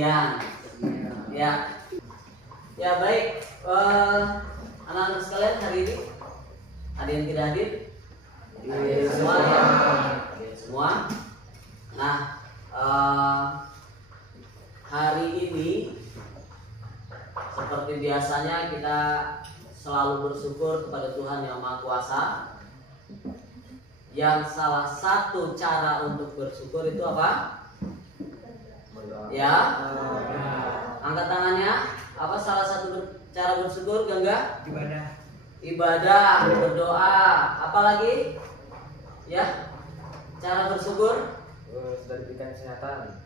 siang. Ya, ya baik. Anak-anak sekalian, hari ini ada yang tidak hadir? Hadir semua ya. Hadir semua. Nah, hari ini seperti biasanya kita selalu bersyukur kepada Tuhan Yang Maha Kuasa. Yang salah satu cara untuk bersyukur itu apa? Ya, angkat tangannya. Apa salah satu cara bersyukur? Enggak? Ibadah, berdoa. Apalagi? Ya, cara bersyukur? Sudah diberikan kesehatan.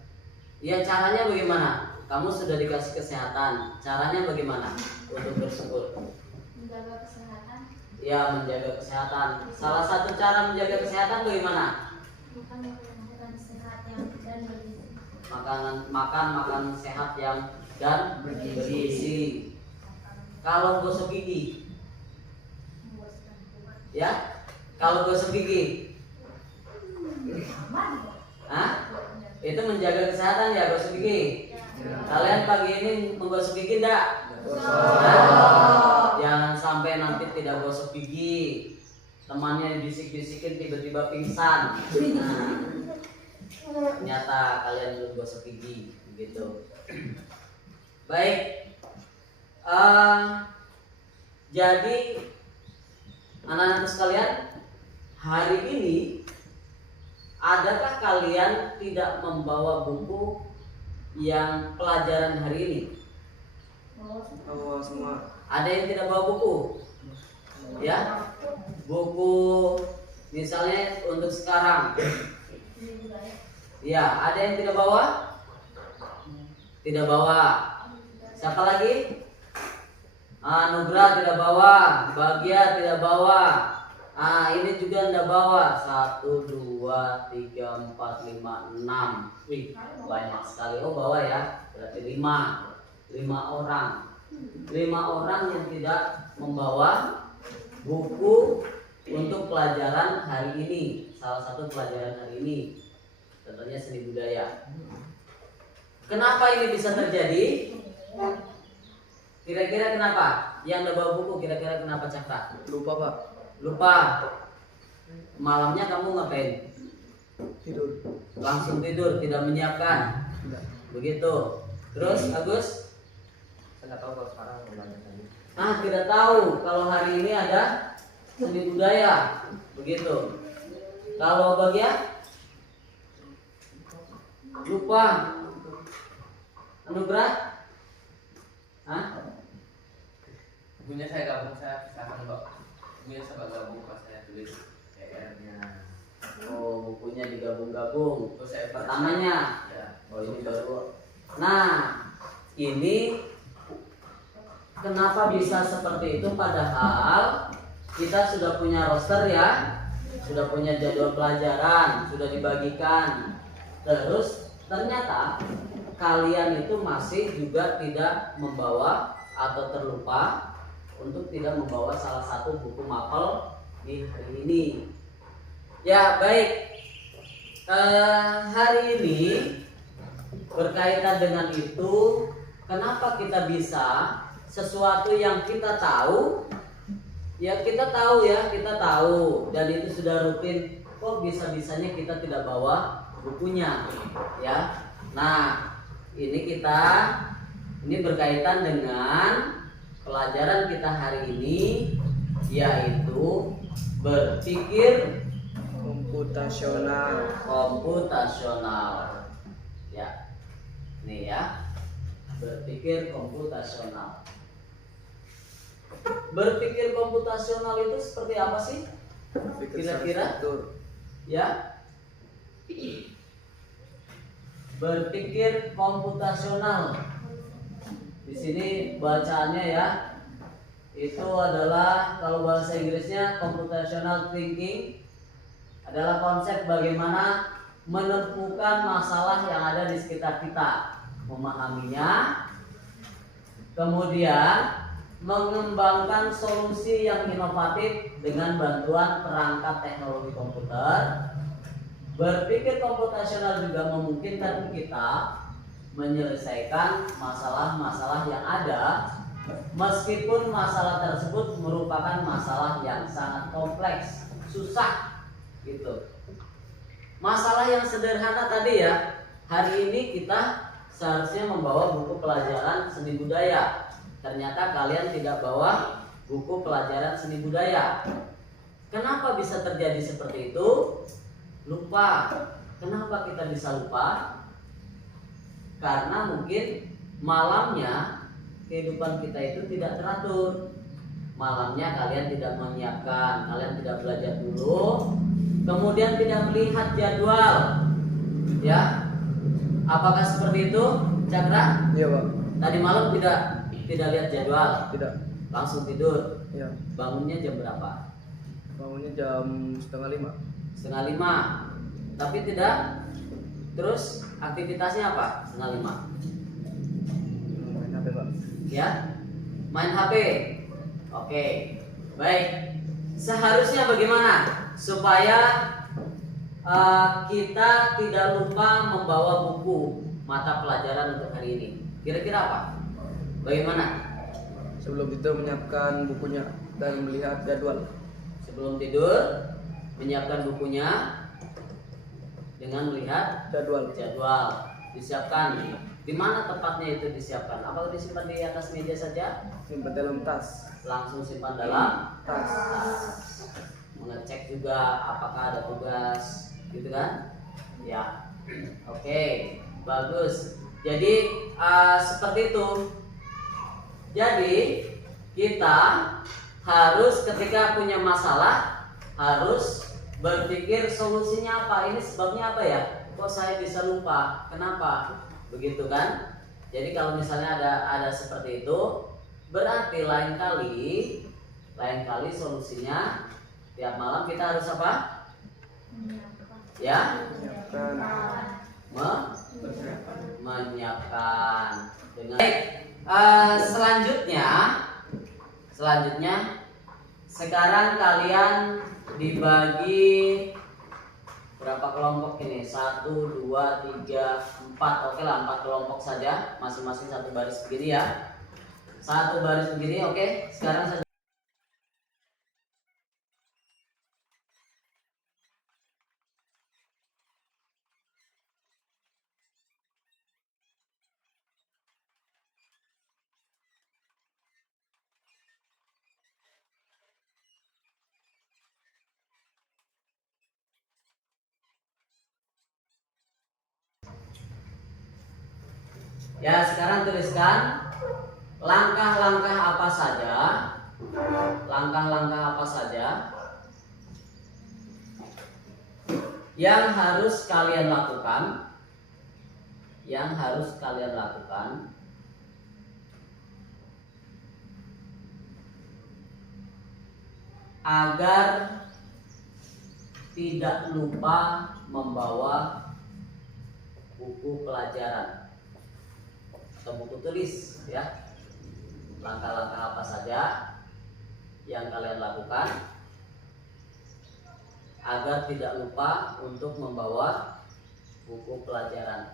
Ya, caranya bagaimana? Kamu sudah dikasih kesehatan. Caranya bagaimana untuk bersyukur? Menjaga kesehatan. Ya, menjaga kesehatan. Salah satu cara menjaga kesehatan bagaimana? Makan makanan sehat yang dan bergizi. Makan sehat yang dan bergizi. Kalau gosok gigi, Membuatkan kuat. ya? Kalau gosok gigi, Aman. Hah? Itu menjaga kesehatan ya, gosok gigi. Kalian pagi ini menggosok gigi enggak? Jangan sampai nanti tidak gosok gigi, temannya bisik-bisikin tiba-tiba pingsan. Ternyata kalian belum gosok gigi, begitu. Baik. Jadi anak-anak sekalian, hari ini adakah kalian tidak membawa buku yang pelajaran hari ini? Oh, semua. Ada yang tidak bawa buku? Ya, buku misalnya untuk sekarang. Ya, ada yang tidak bawa? Tidak bawa. Siapa lagi? Nugra tidak bawa, Bagia tidak bawa. Ini juga tidak bawa. 1, 2, 3, 4, 5, 6. Wih, banyak sekali. Oh, bawa ya. Berarti 5 orang. 5 orang yang tidak membawa buku untuk pelajaran hari ini. Salah satu pelajaran hari ini, contohnya seni budaya. Kenapa ini bisa terjadi? Kira-kira kenapa? Yang tidak bawa buku, kira-kira kenapa, Cakra? Lupa, Pak. Lupa. Malamnya kamu ngapain? Tidur. Langsung tidur, tidak menyiapkan. Begitu. Terus Agus? Saya nggak tahu kalau sekarang belajar lagi. Tidak tahu kalau hari ini ada seni budaya. Begitu. Kalau Bagia? Lupa. Anugerah? Bukunya saya gabung, saya pisahkan kok. Bukunya saya gabung pas saya tulis PR-nya. Oh, bukunya digabung-gabung. Terus saya Pertamanya. Ya. Oh, ini baru. Nah, ini kenapa bisa seperti itu padahal kita sudah punya roster ya, sudah punya jadwal pelajaran, sudah dibagikan. Terus ternyata kalian itu masih juga tidak membawa atau terlupa untuk tidak membawa salah satu buku mapel di hari ini. Ya, baik. Hari ini berkaitan dengan itu, kenapa kita bisa sesuatu yang kita tahu, ya kita tahu dan itu sudah rutin, kok bisa-bisanya kita tidak bawa bukunya, ya. Nah, ini berkaitan dengan pelajaran kita hari ini, yaitu berpikir komputasional. Ya, nih ya, berpikir komputasional. Berpikir komputasional itu seperti apa sih? Kira-kira? Ya. Berpikir komputasional. Di sini bacaannya ya. Itu adalah, kalau bahasa Inggrisnya computational thinking, adalah konsep bagaimana menemukan masalah yang ada di sekitar kita, memahaminya, kemudian mengembangkan solusi yang inovatif dengan bantuan perangkat teknologi komputer. Berpikir komputasional juga memungkinkan kita menyelesaikan masalah-masalah yang ada, meskipun masalah tersebut merupakan masalah yang sangat kompleks, susah gitu. Masalah yang sederhana tadi ya, hari ini kita seharusnya membawa buku pelajaran seni budaya. Ternyata kalian tidak bawa buku pelajaran seni budaya. Kenapa bisa terjadi seperti itu? Lupa. Kenapa kita bisa lupa? Karena mungkin malamnya kehidupan kita itu tidak teratur. Malamnya kalian tidak menyiapkan, kalian tidak belajar dulu, kemudian tidak melihat jadwal. Ya, apakah seperti itu, Cakra? Iya, Pak. Tadi malam tidak lihat jadwal, Tidak. langsung tidur. Iya. Bangunnya jam berapa? Bangunnya jam 4:30. 4:30. Tapi tidak. Terus aktivitasnya apa? 4:30. Main HP, Pak. Ya, main HP. Oke, baik. Seharusnya bagaimana supaya kita tidak lupa membawa buku mata pelajaran untuk hari ini? Kira-kira apa? Bagaimana? Sebelum itu menyiapkan bukunya dan melihat jadwal. Sebelum tidur, menyiapkan bukunya dengan melihat Jadwal. jadwal. Disiapkan. Di mana tepatnya itu disiapkan? Apakah disimpan di atas meja saja? Simpan dalam tas. Langsung simpan dalam Tas. tas. Mengecek juga apakah ada tugas, gitu kan? Ya. Oke, bagus. Jadi seperti itu. Jadi kita harus ketika punya masalah harus berpikir solusinya apa. Ini sebabnya apa ya? Kok saya bisa lupa? Kenapa? Begitu kan? Jadi kalau misalnya ada seperti itu, berarti lain kali solusinya tiap malam kita harus apa? Ya, Menyiapkan. menyiapkan dengan baik. Selanjutnya sekarang kalian dibagi berapa kelompok ini? 1, 2, 3, 4. Oke lah, 4 kelompok saja, masing-masing satu baris begini ya. Satu baris begini, oke. Sekarang saya sekarang tuliskan langkah-langkah apa saja yang harus kalian lakukan agar tidak lupa membawa buku pelajaran atau buku tulis ya. Langkah-langkah apa saja yang kalian lakukan agar tidak lupa untuk membawa buku pelajaran.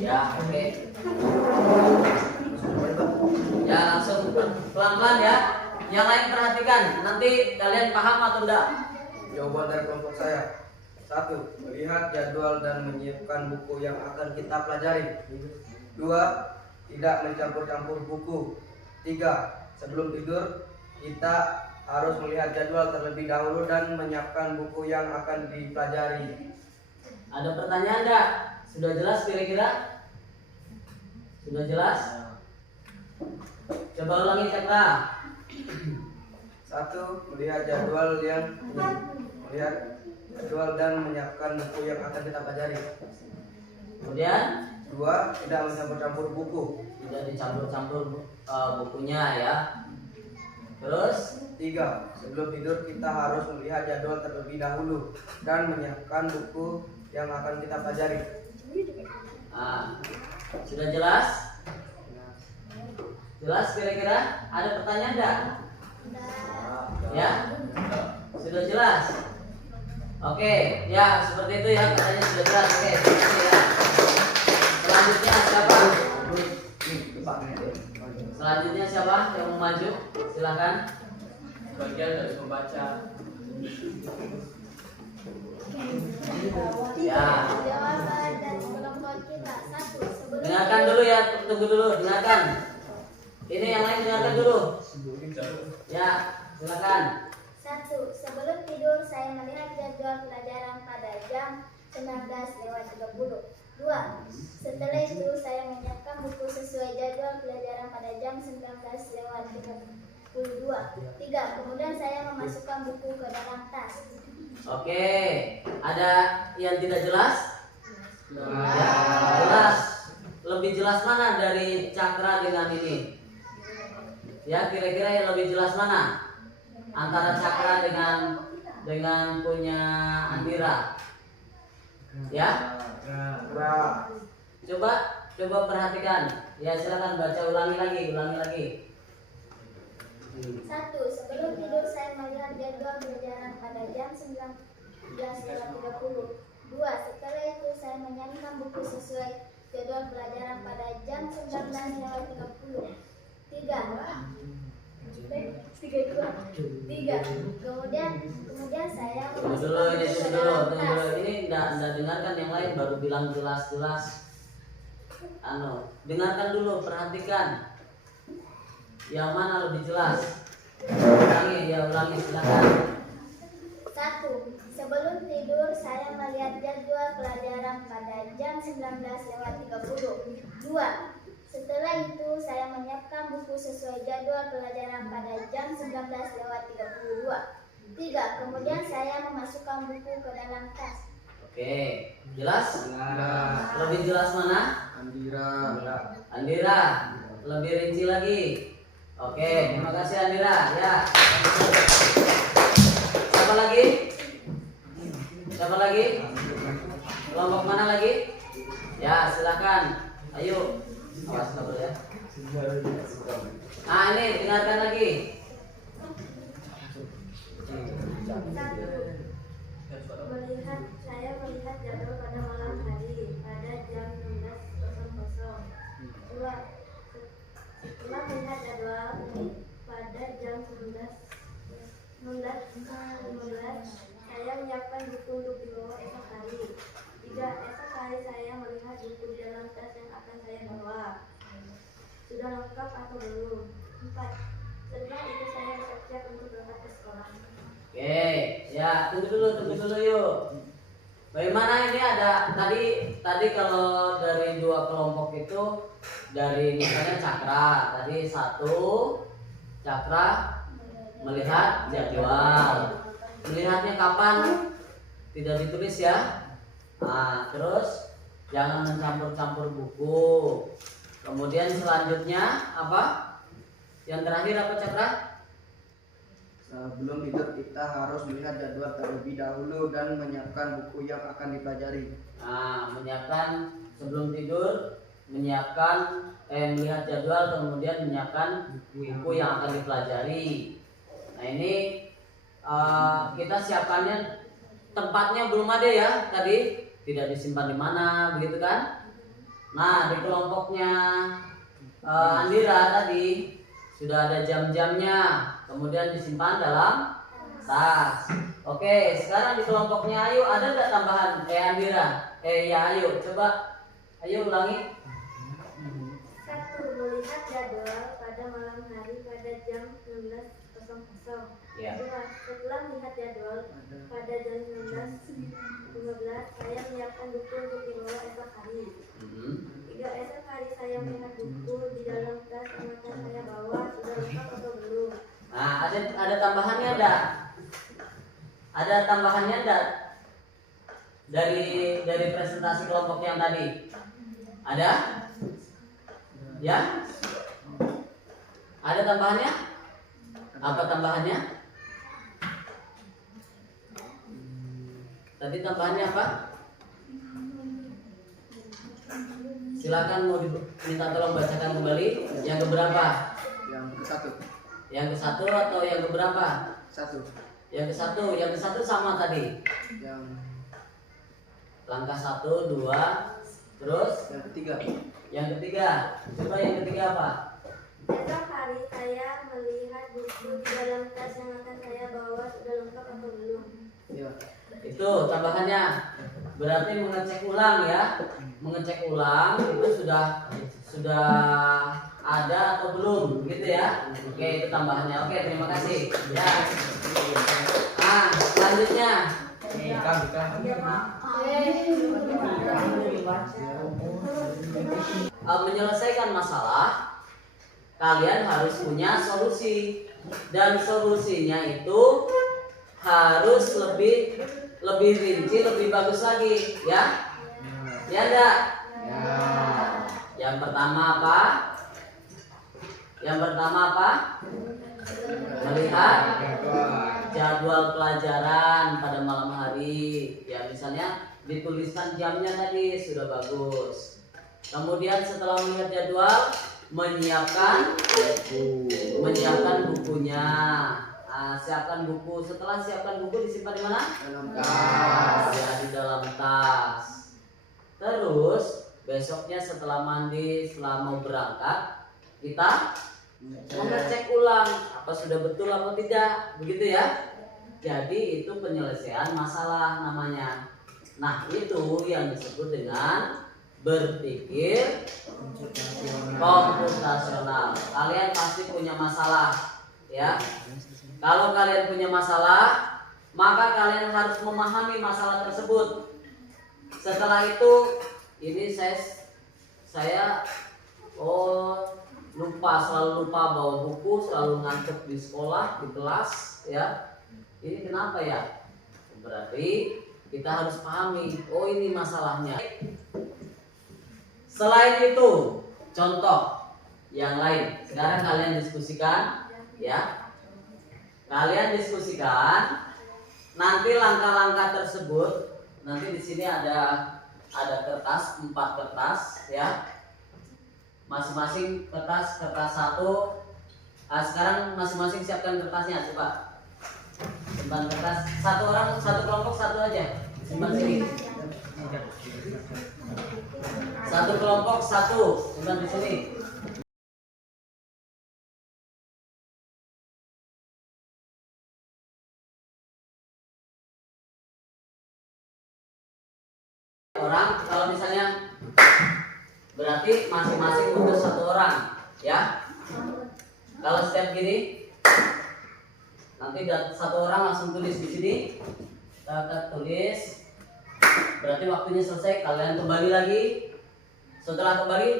Ya, oke. Ya, langsung pelan-pelan ya. Yang lain perhatikan, nanti kalian paham atau enggak? Jawaban dari kelompok saya. 1. Melihat jadwal dan menyiapkan buku yang akan kita pelajari. 2. Tidak mencampur-campur buku. 3. Sebelum tidur kita harus melihat jadwal terlebih dahulu dan menyiapkan buku yang akan dipelajari. Ada pertanyaan enggak? Sudah jelas kira-kira? Sudah jelas? Coba ulangi Cakra. 1. Melihat jadwal dan menyiapkan buku yang akan kita pelajari. Kemudian 2. Tidak mencampur-campur buku. tidak dicampur-campur bukunya ya. Terus 3. Sebelum tidur kita harus melihat jadwal terlebih dahulu dan menyiapkan buku yang akan kita pelajari. sudah jelas? Jelas kira-kira? Ada pertanyaan enggak? Ya? Sudah jelas? Oke, ya seperti itu ya, katanya sudah jelas. Oke, seperti itu ya. Selanjutnya siapa? Selanjutnya siapa yang mau maju? Silakan. Bagian dari membaca. Ya. Jawaban dan kelompok kita. 1. Sebelum Dengarkan dulu ya, tunggu dulu, dengarkan. Ini yang lain dengarkan dulu. Ya, silakan. 1. Sebelum tidur saya melihat jadwal pelajaran pada jam 19.30. 2. Setelah itu saya menyiapkan buku sesuai jadwal pelajaran pada jam 19.32. 3. Kemudian saya memasukkan buku ke dalam tas. Oke, ada yang tidak jelas? Ya, jelas. Lebih jelas mana dari Cakra dengan ini? Ya, kira-kira yang lebih jelas mana? Antara Cakra dengan punya Andira. Ya? Coba perhatikan. Ya, silakan baca ulangi lagi. 1. Sebelum tidur saya melihat jadwal pelajaran pada jam 19.30. 2. Setelah itu saya menyiapkan buku sesuai jadwal pelajaran pada jam 19.30. 3. Kemudian saya Tunggu dulu. Ini enggak dengarkan yang lain baru bilang jelas. Dengarkan dulu, perhatikan. Yang mana lebih jelas? Ulangi silakan. 1. Sebelum tidur saya melihat jadwal pelajaran pada jam 19.30. 2. Setelah itu saya menyiapkan buku sesuai jadwal pelajaran pada jam 19.32. 3. Kemudian saya memasukkan buku ke dalam tas. Oke, jelas? Lebih jelas mana? Andira, lebih rinci lagi. Oke, terima kasih Andira. Ya. Siapa lagi? Kelompok mana lagi? Ya, silakan. Ayo. Awas kabel ya. Ini dengarkan lagi. 1. Saya melihat jadwal pada malam hari pada jam 16.00. 2. Setelah melihat jadwal pada jam 19.15 saya menyiapkan buku untuk dibawa esok hari. 3. Esok hari saya melihat buku di dalam tas yang akan saya bawa. Sudah lengkap atau belum? 4. Setelah itu saya bersiap untuk berangkat ke sekolah. Oke, ya tunggu dulu yuk. Bagaimana ini ada tadi kalau dari dua kelompok itu dari misalnya Cakra tadi 1 Cakra melihat jadwal. Melihatnya kapan? Tidak ditulis ya. Terus jangan mencampur-campur buku. Kemudian selanjutnya apa? Yang terakhir apa Cakra? Sebelum tidur kita harus melihat jadwal terlebih dahulu dan menyiapkan buku yang akan dipelajari. Menyiapkan sebelum tidur, melihat jadwal, kemudian menyiapkan buku yang akan dipelajari. Nah ini kita siapkannya, tempatnya belum ada ya tadi, tidak disimpan di mana, begitu kan? Nah di kelompoknya Andira tadi sudah ada jam-jamnya, kemudian disimpan dalam tas. Oke, sekarang di kelompoknya Ayu ada nggak tambahan? Andira, ya Ayu, coba Ayu ulangi. 1. Melihat jadwal pada malam hari pada jam 19.00. Ya. 2. Setelah melihat jadwal pada jam 19.15 saya menyiapkan buku untuk dibawa esok hari. 3. Esok hari saya melihat buku di dalam tas yang akan saya bawa. tambahannya enggak? Ada tambahannya enggak? Dari presentasi kelompok yang tadi? Ada? Ya? Ada tambahannya? Apa tambahannya? Tadi tambahannya apa? Silakan, mau diminta tolong bacakan kembali. Yang keberapa? Yang ke-1. Yang ke-1 atau yang keberapa? 1. Yang ke-1, yang ke-1 sama tadi. Yang Langkah 1, 2, terus ketiga. yang ketiga. Coba yang ketiga apa? Esok hari saya melihat buku di dalam tas yang akan saya bawa sudah lengkap atau belum. Ya. Itu tambahannya. Berarti mengecek ulang ya. Mengecek ulang itu sudah ada atau belum gitu ya. Oke, itu tambahannya. Oke, terima kasih. Ya. Nah, selanjutnya menyelesaikan masalah, kalian harus punya solusi, dan solusinya itu harus lebih rinci, lebih bagus lagi, ya? Ya enggak? Yang pertama apa? Melihat jadwal pelajaran pada malam hari. Ya, misalnya dituliskan jamnya tadi sudah bagus. Kemudian setelah melihat jadwal, menyiapkan bukunya. Siapkan buku. Setelah siapkan buku, disimpan di mana? Dalam tas. Ya, di dalam tas. Terus besoknya setelah mandi, setelah mau berangkat, kita mengecek ulang apa sudah betul apa tidak, begitu ya. Jadi itu penyelesaian masalah namanya. Nah, itu yang disebut dengan berpikir komputasional. Kalian pasti punya masalah, ya. Kalau kalian punya masalah, maka kalian harus memahami masalah tersebut. Setelah itu, ini saya selalu lupa bawa buku, selalu ngantuk di sekolah, di kelas, ya. Ini kenapa ya? Berarti kita harus pahami, oh ini masalahnya. Selain itu, contoh yang lain. Sekarang kalian diskusikan, ya. Kalian diskusikan. Nanti langkah-langkah tersebut, nanti di sini ada kertas, 4 kertas, ya. Masing-masing kertas 1. Sekarang masing-masing siapkan kertasnya, coba. Simpan kertas. Satu kelompok 1 aja. Simpan sini. Satu kelompok 1, simpan di sini. Orang, kalau misalnya berarti masing-masing untuk 1 orang, ya. Kalau setiap gini, nanti 1 orang langsung tulis di sini. Kita tulis. Berarti waktunya selesai, kalian kembali lagi. Setelah kembali,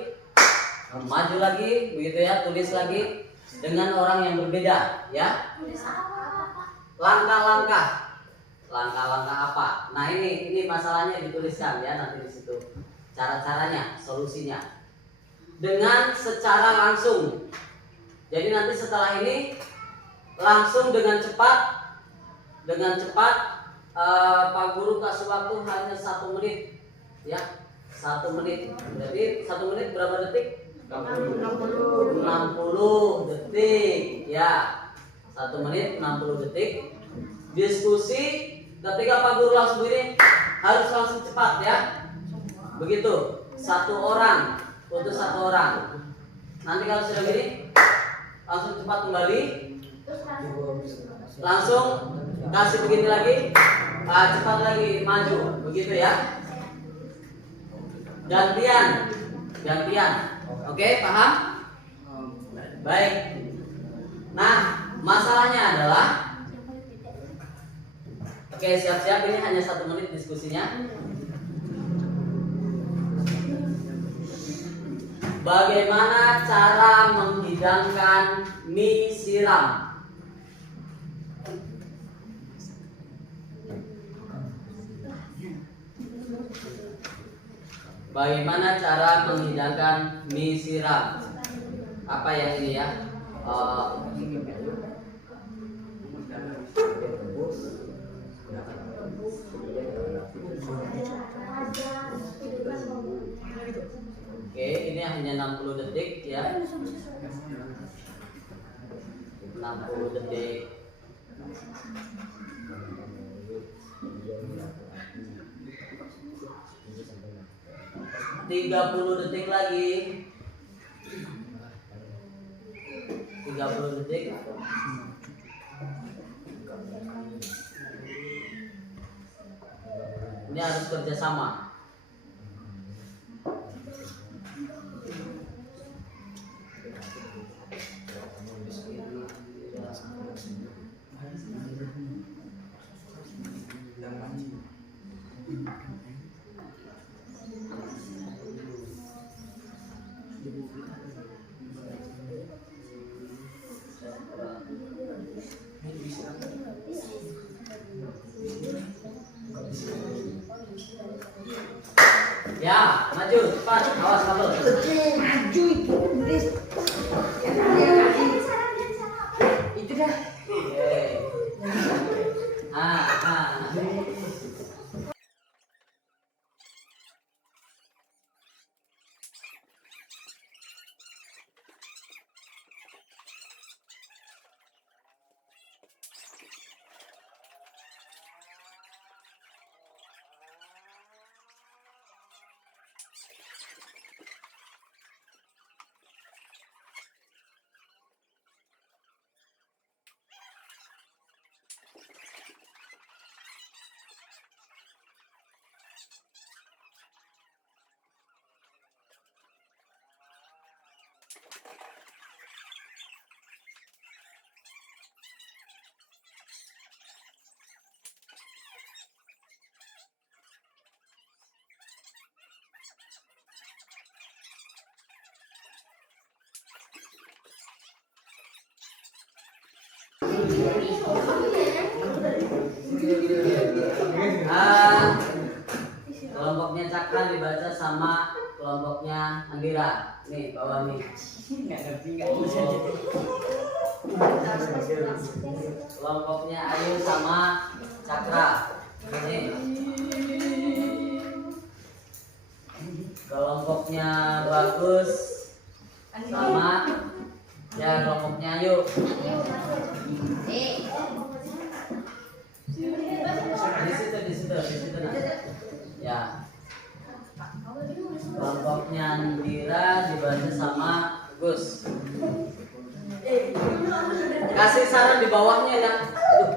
maju lagi, begitu ya, tulis lagi dengan orang yang berbeda, ya. Langkah-langkah apa? Nah, ini masalahnya dituliskan ya nanti di situ. Cara-caranya, solusinya. Dengan secara langsung. Jadi nanti setelah ini langsung dengan cepat Pak Guru kasih waktu hanya 1 menit, ya. 1 menit. Jadi 1 menit berapa detik? 60 detik, ya. 1 menit 60 detik. Diskusi ketika Pak Guru langsung begini harus langsung cepat, ya. Begitu. 1 orang untuk 1 orang. Nanti kalau sudah gini langsung cepat kembali. Langsung kasih begini lagi. Cepat lagi maju, begitu ya. Gantian. Oke, paham? Baik. Nah, masalahnya adalah, oke, siap-siap, ini hanya 1 menit diskusinya. Bagaimana cara menghidangkan mie siram? Bagaimana cara menghidangkan mie siram? Apa yang ini ya? Oke, ini hanya 60 detik ya. 60 detik. 30 detik lagi. 30 detik. Ini harus kerjasama. Ya, maju cepat, awas kabel. Itu dah. Oke. Ah, ah. Kelompoknya Cakra dibaca sama kelompoknya Andira. Nih, bawah nih. Nggak ngerti, nggak bisa. Kelompoknya Ayu sama Cakra. Ini. Kelompoknya Bagus sama ya kelompoknya Ayu. Di situ nah. Ya. Kelompoknya Andira dibaca sama Gus. Kasih saran di bawahnya ya. Aduh.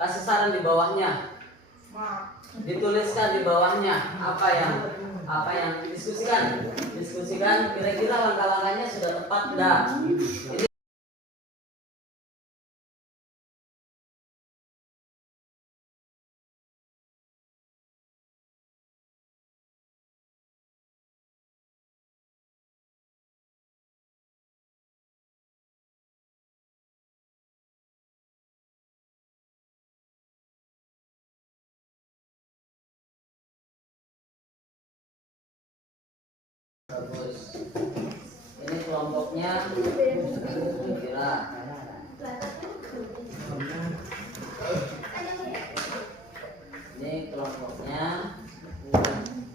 Kasih saran di bawahnya. Dituliskan di bawahnya apa yang diskusikan kira-kira langkah-langkahnya sudah tepat enggak? Ini bagus. Ini kelompoknya Andira. Ini kelompoknya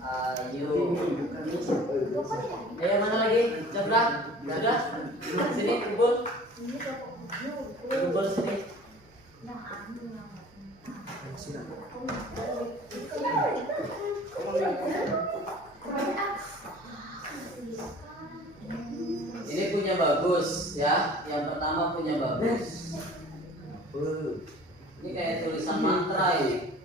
Ayu. Mana lagi? Cakra? Sudah? Sini kumpul. Kumpul sini. Ini punya Bagus ya. Yang pertama punya Bagus. Ini kayak tulisan mantra ini.